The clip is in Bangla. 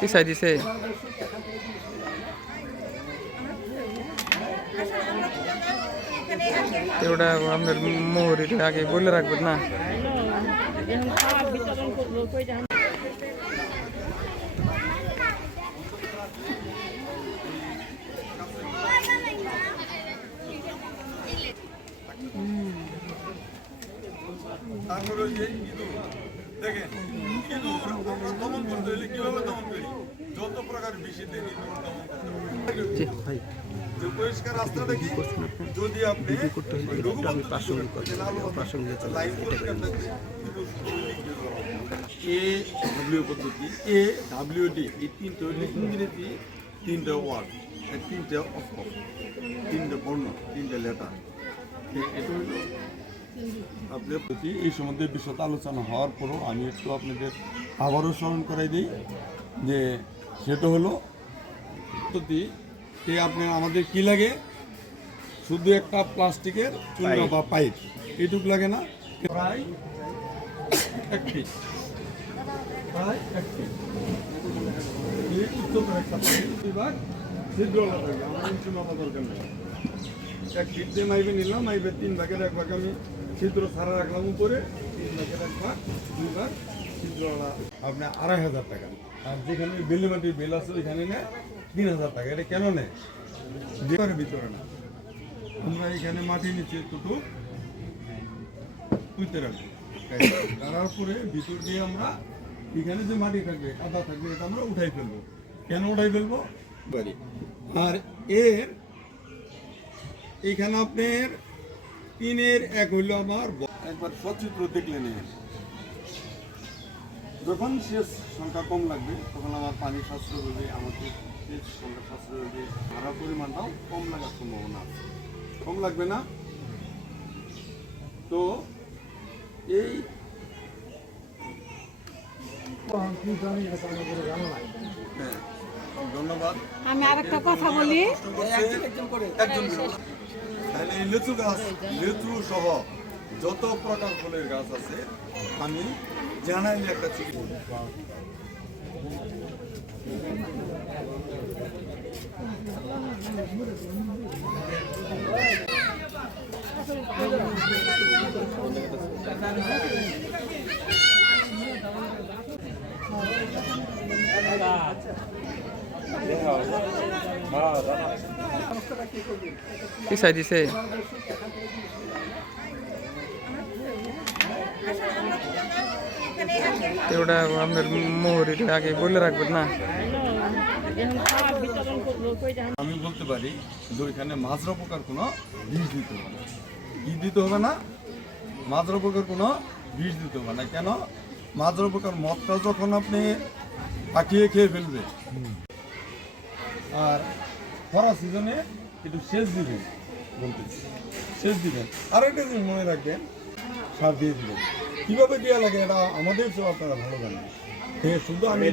পিছাই দিছে ওটা আপনার মোহরিটা আগে বলে রাখবেন না। তারপরে যে ইঁদুর দেখেন, ইঁদুর আমরা দমন করতে হলে কিভাবে দমন করি? যত প্রকার বিষে দেন ইঁদুর দমন করতে পারি। যে পরিষ্কার রাস্তাটা কি? যদি আপনি AW পদ্ধতি, AWD, এই তিনটে হইলে ইংরেজি তিনটা ওয়ার্ড, তিনটা অক্ষর, তিনটা বর্ণ, তিনটা লেটার। এটা হইল আপনার প্রতি এই সম্বন্ধে বিশদ আলোচনা হওয়ার পরও আমি একটু আপনাদের আবারও স্মরণ করাই দিই যে সেটা হলো পদ্ধতি। আপনার আমাদের কি লাগে? শুধু একটা প্লাস্টিকের চুল্লা বা পাইপ, এইটুকু লাগে না? প্রায় 1 ফিট, প্রায় 1 ফিট উচ্চতর একটা বিভাগ ছিদ্র লাগবে। আমার নিচে মাপা দরকার নেই। 1 ফিট দিয়ে মাইবে নিলাম, মাইবের 3 ভাগের 1 ভাগ আমি ছিদ্র ছাড়া রাখলাম উপরে, 3 ভাগের 1 ভাগ, 2 ভাগ ছিদ্রওয়ালা আপনার 2500 টাকা। আর যেখানে বেলে মাটির বেল আছে ওইখানে নেয় 3000 টাকা। এটা কেন নেয়? ভিতরে না, আমরা এখানে মাটি নিচে টুটু পুঁতে রাখবো, তারপরে ভিতর দিয়ে আমরা এখানে যে মাটি থাকবে, কাদা থাকবে, এটা আমরা উঠাই ফেলবো। কেন উঠাই ফেলবো? আর এর এইখানে আপনার 3-এর 1 হইল আমার একবার সচিত্র দেখলে নেই। যখন শেষ সংখ্যা কম লাগবে তখন আমার পানি সাশ্রয় হবে, আমাকে শেষ সংখ্যা সাশ্রয় হবে, ভাড়া পরিমাণটাও কম লাগার সম্ভাবনা আছে। কম লাগবে না? তো এই ধন্যবাদ। আমি আরেকটা কথা বলি, তাহলে এই লিচু গাছ, লিচু সহ যত প্রকার ফুলের গাছ আছে আমি জানাইলে একটা চিকিৎসা পিছাই দিছে ওটা আপনার মোহরিটা আগে বলে রাখবেন না। আমি বলতে পারি যে ওইখানে মাজরা পোকার কোনো বিষ দিতে হবে না। কি দিতে হবে না? মাজরা পোকার কোনো বিষ দিতে হবে না। কেন? মাজরা পোকার মদটা যখন আপনি পাঠিয়ে খেয়ে ফেলবে, আর খরা সিজনে একটু সেচ দিবেন, বলতেছি সেচ দিবেন। আর একটা জিনিস মনে রাখবেন, সার দিয়ে দিবেন। কীভাবে দেওয়া লাগে এটা আমাদের সব আপনারা ভালো জানেন। শুধু আমি